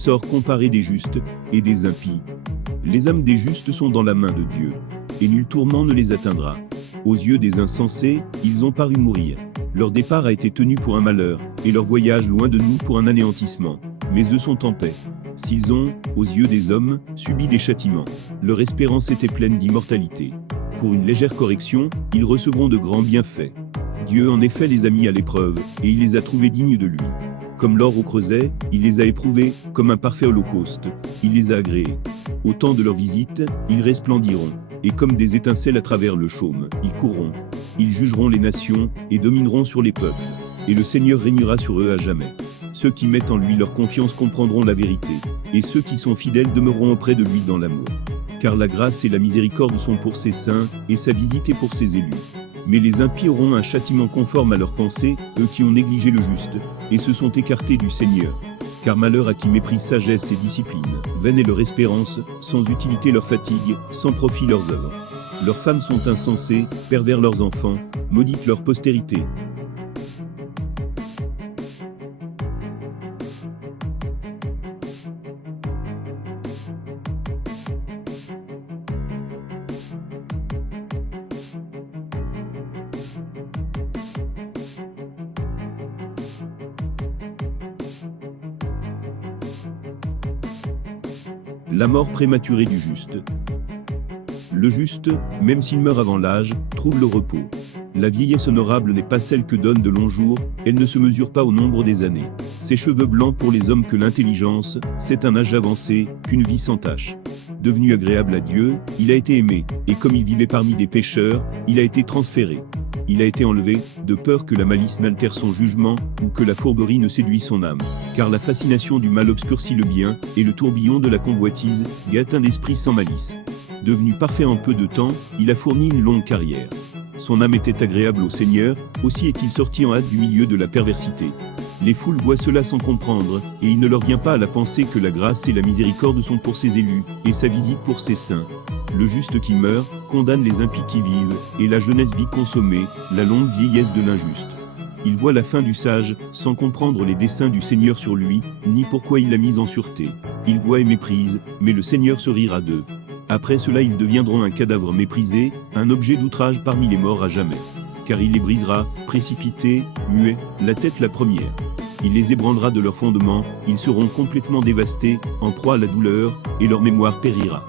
sort comparé des justes et des impies. Les âmes des justes sont dans la main de Dieu, et nul tourment ne les atteindra. Aux yeux des insensés, ils ont paru mourir. Leur départ a été tenu pour un malheur, et leur voyage loin de nous pour un anéantissement. Mais eux sont en paix. S'ils ont, aux yeux des hommes, subi des châtiments, leur espérance était pleine d'immortalité. Pour une légère correction, ils recevront de grands bienfaits. Dieu en effet les a mis à l'épreuve, et il les a trouvés dignes de lui. Comme l'or au creuset, il les a éprouvés, comme un parfait holocauste, il les a agréés. Au temps de leur visite, ils resplendiront, et comme des étincelles à travers le chaume, ils courront. Ils jugeront les nations, et domineront sur les peuples. Et le Seigneur régnera sur eux à jamais. Ceux qui mettent en lui leur confiance comprendront la vérité, et ceux qui sont fidèles demeureront auprès de lui dans l'amour. Car la grâce et la miséricorde sont pour ses saints, et sa visite est pour ses élus. Mais les impies auront un châtiment conforme à leurs pensées, eux qui ont négligé le juste, et se sont écartés du Seigneur. Car malheur à qui méprise sagesse et discipline, vaine est leur espérance, sans utilité leur fatigue, sans profit leurs œuvres. Leurs femmes sont insensées, pervers leurs enfants, maudite leur postérité. La mort prématurée du juste. Le juste, même s'il meurt avant l'âge, trouve le repos. La vieillesse honorable n'est pas celle que donnent de longs jours, elle ne se mesure pas au nombre des années. Ses cheveux blancs pour les hommes que l'intelligence, c'est un âge avancé, qu'une vie sans tache. Devenu agréable à Dieu, il a été aimé, et comme il vivait parmi des pécheurs, il a été transféré. Il a été enlevé, de peur que la malice n'altère son jugement, ou que la fourberie ne séduise son âme. Car la fascination du mal obscurcit le bien, et le tourbillon de la convoitise gâte un esprit sans malice. Devenu parfait en peu de temps, il a fourni une longue carrière. Son âme était agréable au Seigneur, aussi est-il sorti en hâte du milieu de la perversité. Les foules voient cela sans comprendre, et il ne leur vient pas à la pensée que la grâce et la miséricorde sont pour ses élus, et sa visite pour ses saints. Le juste qui meurt, condamne les impies qui vivent, et la jeunesse vit consommer, la longue vieillesse de l'injuste. Il voit la fin du sage, sans comprendre les desseins du Seigneur sur lui, ni pourquoi il l'a mis en sûreté. Il voit et méprise, mais le Seigneur se rira d'eux. Après cela ils deviendront un cadavre méprisé, un objet d'outrage parmi les morts à jamais. Car il les brisera, précipités, muets, la tête la première. Il les ébranlera de leurs fondements, ils seront complètement dévastés, en proie à la douleur, et leur mémoire périra.